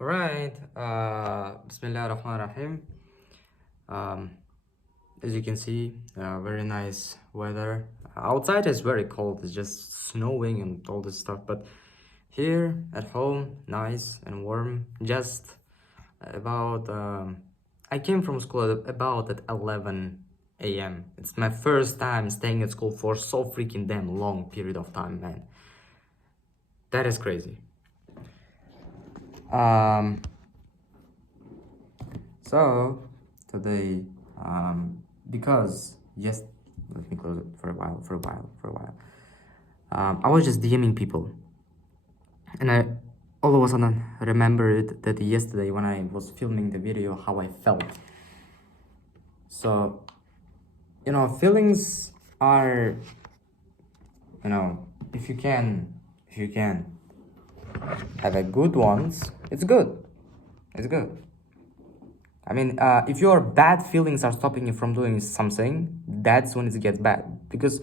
Alright, Bismillah ar-Rahman ar-Rahim. Um, as you can see, very nice weather. Outside is very cold, it's just snowing and all this stuff, but here at home, nice and warm. Just about, I came from school about at 11 a.m. It's my first time staying at school for so freaking damn long period of time, man. That is crazy. Um, So today, because yes, let me close it for a while. I was just DMing people, and I all of a sudden remembered that yesterday when I was filming the video, how I felt. So, feelings are, if you can, have a good ones, it's good. It's good. I mean, if your bad feelings are stopping you from doing something, that's when it gets bad. Because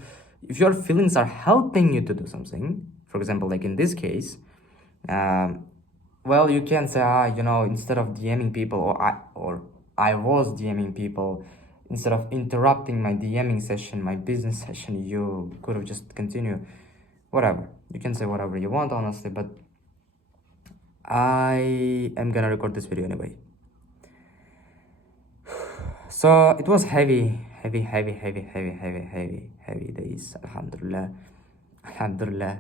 if your feelings are helping you to do something, for example, like in this case, well, you can say, instead of DMing people, or I was DMing people, instead of interrupting my DMing session, my business session, you could have just continued. Whatever. You can say whatever you want, honestly, but I am gonna record this video anyway. So it was heavy days. Alhamdulillah.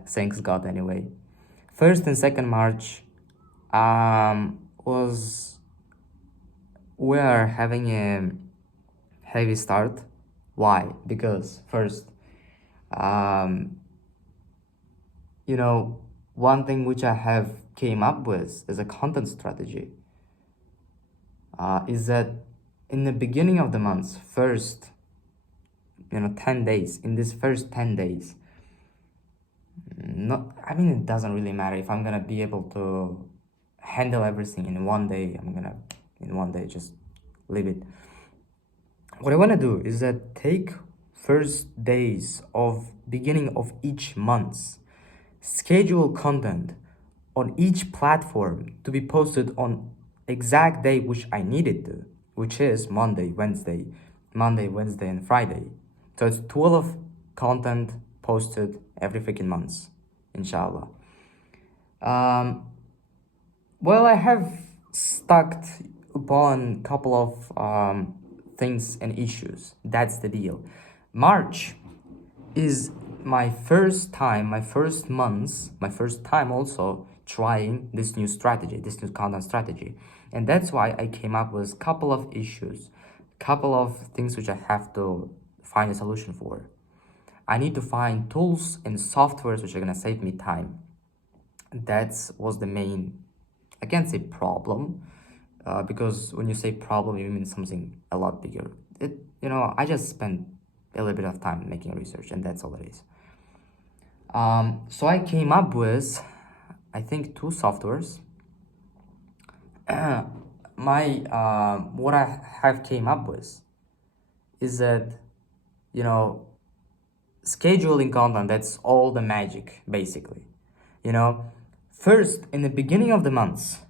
Thanks God anyway. 1st and 2nd March was we are having a heavy start. Why? Because first, one thing which I have came up with as a content strategy is that in the beginning of the month, first 10 days, in this first 10 days, it doesn't really matter if I'm gonna be able to handle everything in one day. I'm gonna in one day just leave it. What I want to do is that take first days of beginning of each month, schedule content on each platform to be posted on exact day which I needed to, which is Monday, Wednesday, and Friday. So it's 12 content posted every freaking month, inshallah. Well, I have stuck upon a couple of things and issues. That's the deal. March is my first time, my first month, my first time also trying this new strategy, this new content strategy. And that's why I came up with a couple of issues, couple of things which I have to find a solution for. I need to find tools and softwares which are gonna save me time. That was the main, I can't say problem, because when you say problem, you mean something a lot bigger. I just spent a little bit of time making research, and that's all it is. So I came up with, I think, 2 softwares. What I have came up with is that, scheduling content, that's all the magic, basically. First, in the beginning of the month,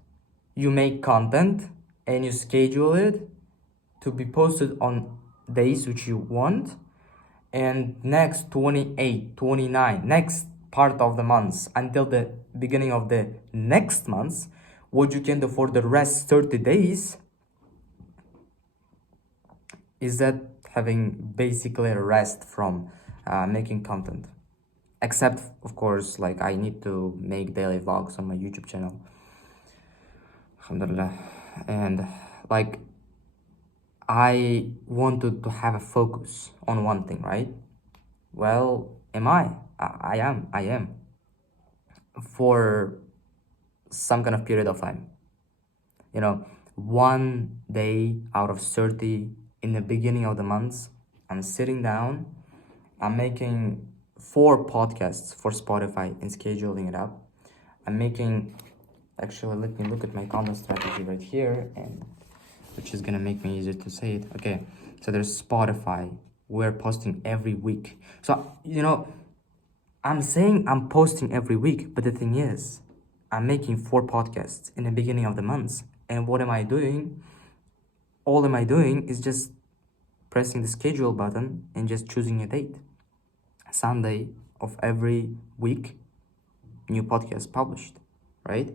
you make content and you schedule it to be posted on days which you want, and next 28, 29, next part of the month until the beginning of the next month, what you can do for the rest 30 days is that having basically a rest from making content. Except, of course, like I need to make daily vlogs on my YouTube channel. Alhamdulillah. And like I wanted to have a focus on one thing, right? Well, am I? I am. For some kind of period of time. 1 day out of 30 in the beginning of the month, I'm sitting down, I'm making 4 podcasts for Spotify and scheduling it up. Actually, let me look at my content strategy right here, and which is gonna make me easier to say it. Okay, so there's Spotify. We're posting every week. So, I'm saying I'm posting every week, but the thing is, I'm making 4 podcasts in the beginning of the month. And what am I doing? All am I doing is just pressing the schedule button and just choosing a date. Sunday of every week, new podcast published, right?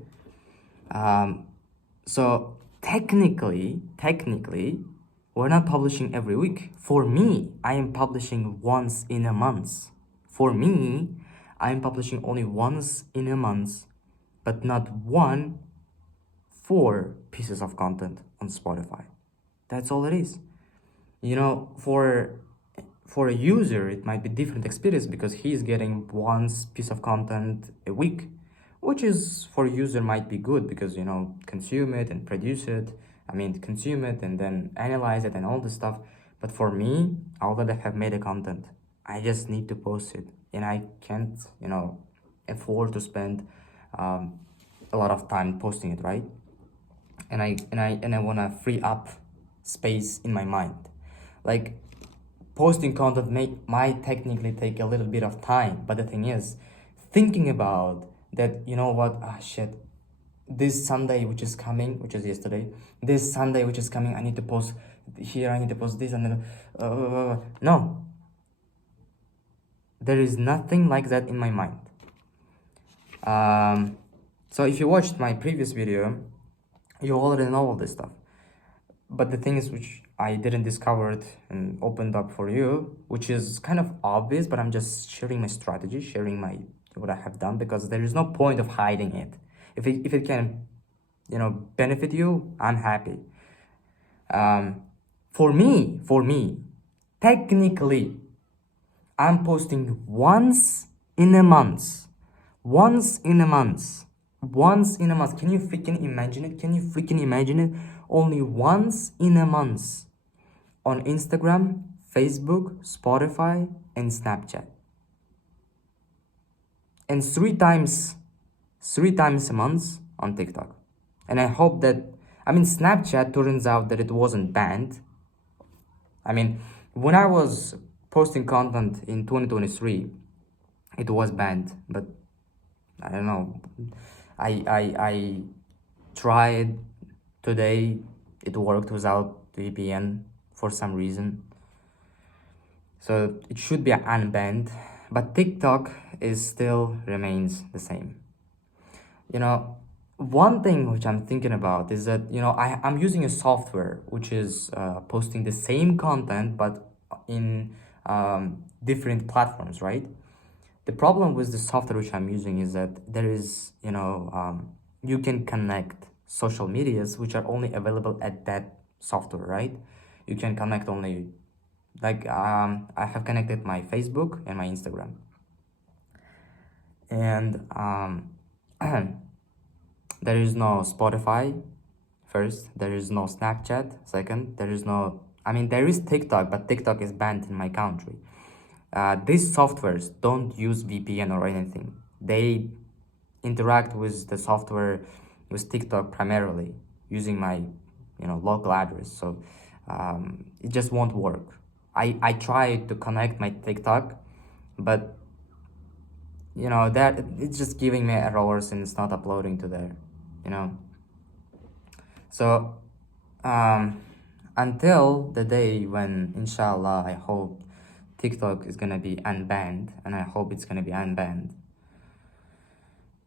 So technically, we're not publishing every week. For me, I am publishing once in a month. For me, I am publishing only once in a month, but not 4 pieces of content on Spotify. That's all it is. You know, for a user, it might be different experience because he's getting one piece of content a week, which is for a user might be good because, you know, consume it and produce it. I mean, consume it and then analyze it and all this stuff. But for me, although I have made a content, I just need to post it, and I can't, you know, afford to spend a lot of time posting it, right? And I want to free up space in my mind. Like, posting content might technically take a little bit of time, but the thing is, thinking about that, you know what, shit, this Sunday which is coming, which is yesterday, this Sunday which is coming, I need to post here, I need to post this, and then no, there is nothing like that in my mind. So if you watched my previous video, you already know all this stuff. But the thing is, which I didn't discover it and opened up for you, which is kind of obvious, but I'm just sharing my strategy, sharing what I have done, because there is no point of hiding it. If it can, you know, benefit you, I'm happy. For me, technically, I'm posting once in a month. Once in a month. Can you freaking imagine it? Only once in a month. On Instagram, Facebook, Spotify, and Snapchat. And three times a month on TikTok. And I hope that, Snapchat turns out that it wasn't banned. When I was posting content in 2023, it was banned, but I don't know. I tried today, it worked without VPN for some reason. So it should be unbanned, but TikTok still remains the same. You know, one thing which I'm thinking about is that, you know, I'm using a software which is posting the same content but in different platforms, right? The problem with the software which I'm using is that there is, you know, you can connect social medias which are only available at that software, right? You can connect only, like, I have connected my Facebook and my Instagram. And there is no Spotify, first. There is no Snapchat, second. There is TikTok, but TikTok is banned in my country. These softwares don't use VPN or anything. They interact with the software, with TikTok primarily, using my, you know, local address. So it just won't work. I tried to connect my TikTok, but, you know, that it's just giving me errors and it's not uploading to there, you know. So until the day when, inshallah, I hope TikTok is gonna be unbanned, and I hope it's gonna be unbanned.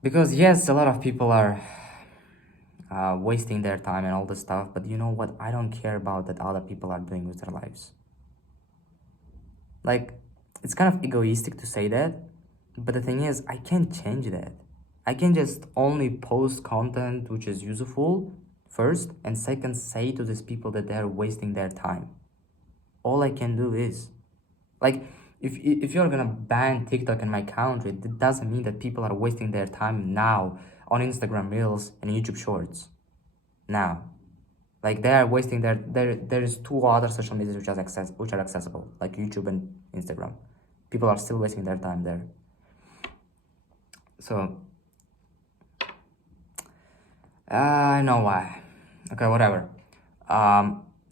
Because yes, a lot of people are wasting their time and all this stuff, but you know what? I don't care about that other people are doing with their lives. Like, it's kind of egoistic to say that, but the thing is, I can't change that. I can just only post content which is useful, first, and second, say to these people that they're wasting their time. All I can do is, like, if you're gonna ban TikTok in my country, that doesn't mean that people are wasting their time now on Instagram Reels and YouTube Shorts. Now, like, they are wasting there is 2 other social medias which are accessible, like YouTube and Instagram. People are still wasting their time there. So I know why. Okay, whatever.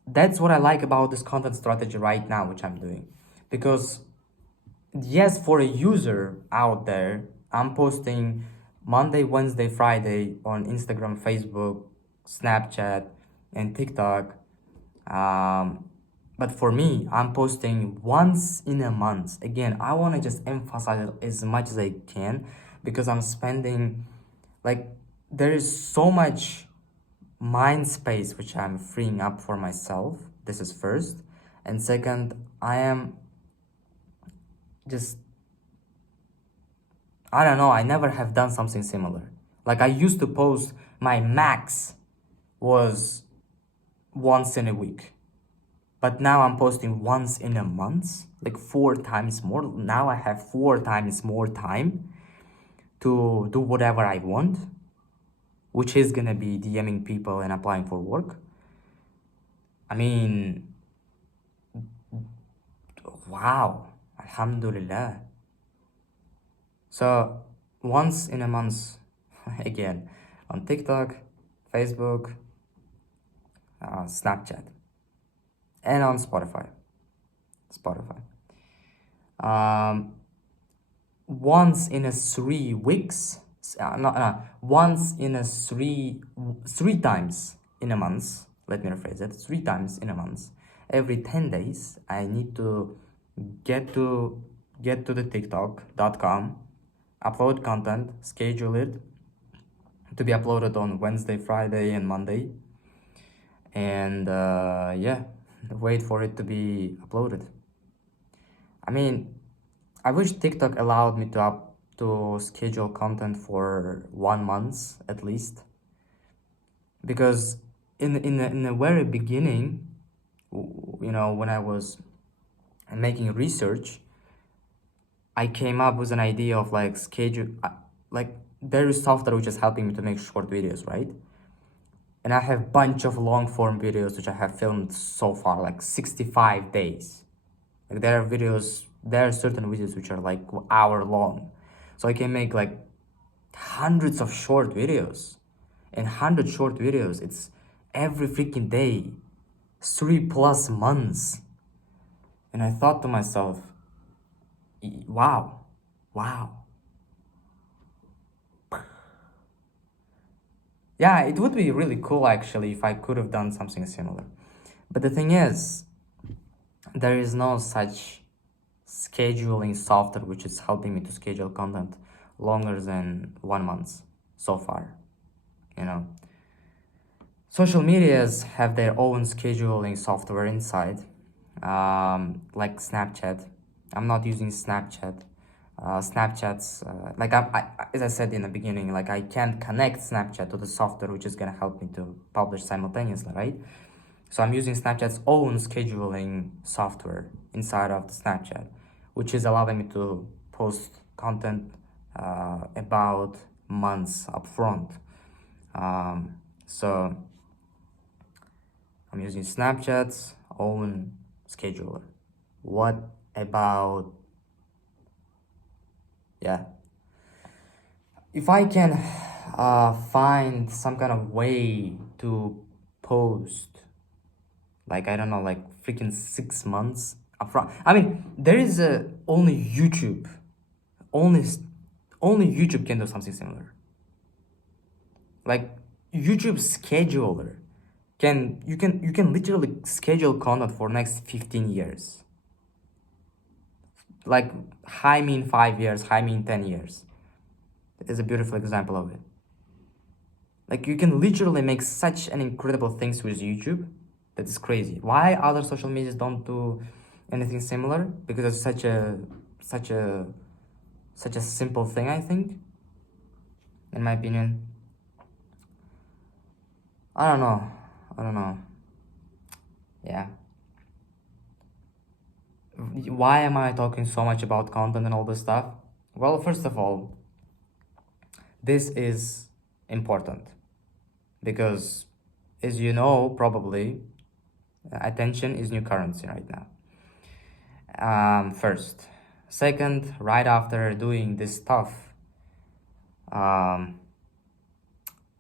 That's what I like about this content strategy right now, which I'm doing. Because yes, for a user out there, I'm posting Monday, Wednesday, Friday on Instagram, Facebook, Snapchat, and TikTok. But for me, I'm posting once in a month. Again, I want to just emphasize it as much as I can because I'm spending, like, there is so much mind space which I'm freeing up for myself. This is first. And second, I am just, I don't know, I never have done something similar. Like, I used to post, my max was once in a week. But now I'm posting once in a month, like 4 times more. Now I have 4 times more time to do whatever I want, which is gonna be DMing people and applying for work. I mean, wow, alhamdulillah. So once in a month, again, on TikTok, Facebook, Snapchat, and on Spotify. Once in a 3 weeks, once in a three times in a month. Let me rephrase it. 3 times in a month. Every 10 days, I need to get to the TikTok.com, upload content, schedule it to be uploaded on Wednesday, Friday, and Monday, and yeah, wait for it to be uploaded. I mean, I wish TikTok allowed me to schedule content for 1 month at least, because in the very beginning, when I was making research, I came up with an idea of like schedule, like there is software which is helping me to make short videos, right? And I have bunch of long form videos which I have filmed so far, like 65 days. Like there are certain videos which are like hour long. So I can make like hundreds of short videos. And 100 short videos, it's every freaking day, 3+ months. And I thought to myself, wow. Yeah, it would be really cool actually if I could have done something similar. But the thing is, there is no such scheduling software which is helping me to schedule content longer than 1 month so far. Social medias have their own scheduling software inside, like Snapchat. I'm not using Snapchat. Snapchat's like as I said in the beginning, like I can't connect Snapchat to the software which is gonna help me to publish simultaneously, right? So I'm using Snapchat's own scheduling software inside of the Snapchat, which is allowing me to post content about months upfront. So I'm using Snapchat's own scheduler. What about, yeah, if I can find some kind of way to post, like, I don't know, like freaking 6 months upfront. I mean, there is only YouTube. Only YouTube can do something similar. Like YouTube scheduler you can literally schedule content for next 15 years. Like high mean 5 years, high mean 10 years. It is a beautiful example of it. Like you can literally make such an incredible things with YouTube. That is crazy. Why other social medias don't do anything similar? Because it's such a simple thing, I think, in my opinion. I don't know. Yeah. Why am I talking so much about content and all this stuff? Well, first of all, this is important because, as you know, probably, attention is new currency right now. First. Second, right after doing this stuff,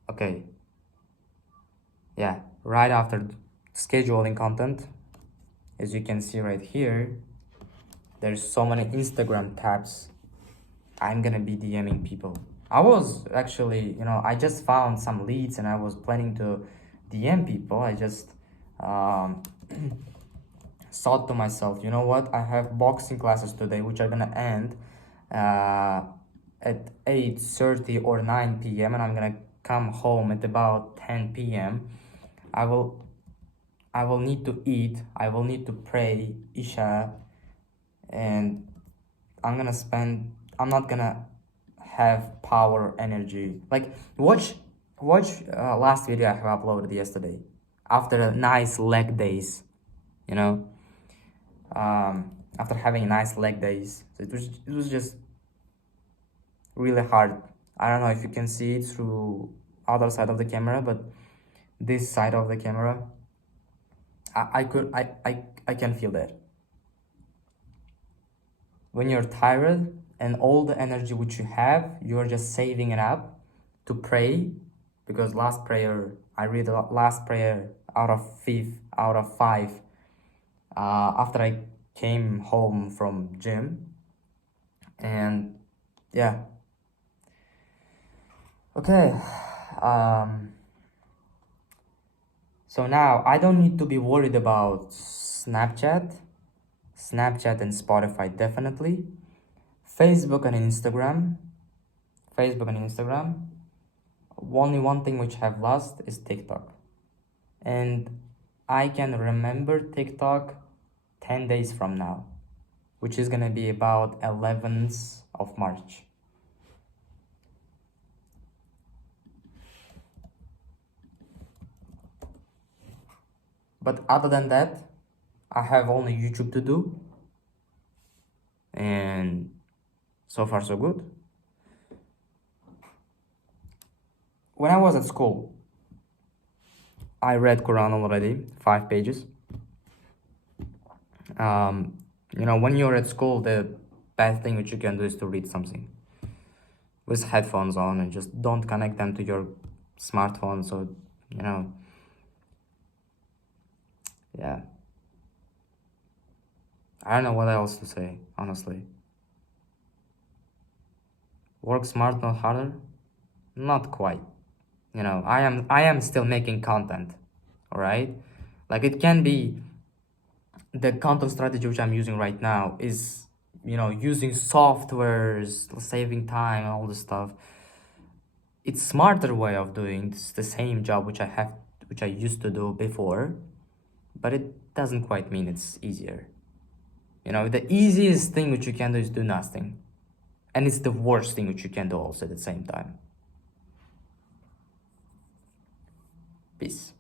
okay, yeah, right after scheduling content, as you can see right here, there's so many Instagram tabs. I'm gonna be DMing people. I was actually, I just found some leads and I was planning to DM people. I just um, thought to myself, you know what? I have boxing classes today, which are gonna end at 8:30 or 9 p.m. and I'm gonna come home at about 10 p.m. I will I will need to eat. I will need to pray Isha, and I'm not gonna have power energy. Like watch last video I have uploaded yesterday after a nice leg days, you know. After having nice leg days, so it was just really hard. I don't know if you can see it through other side of the camera, but this side of the camera, I can feel that. When you're tired and all the energy which you have, you're just saving it up to pray, because I read the last prayer out of five, after I came home from gym. And yeah, okay. So now I don't need to be worried about Snapchat and Spotify definitely. Facebook and Instagram. Facebook and Instagram. Only one thing which have lost is TikTok. And I can remember TikTok 10 days from now, which is gonna be about 11th of March. But other than that, I have only YouTube to do. And so far so good. When I was at school, I read Quran already, 5 pages. When you're at school, the best thing which you can do is to read something with headphones on, and just don't connect them to your smartphone. So, yeah. I don't know what else to say, honestly. Work smart, not harder? Not quite. I am still making content, all right? Like, it can be the content strategy which I'm using right now is, using softwares, saving time and all this stuff. It's smarter way of doing the same job which I used to do before, but it doesn't quite mean it's easier. The easiest thing which you can do is do nothing. And it's the worst thing which you can do also at the same time. Peace.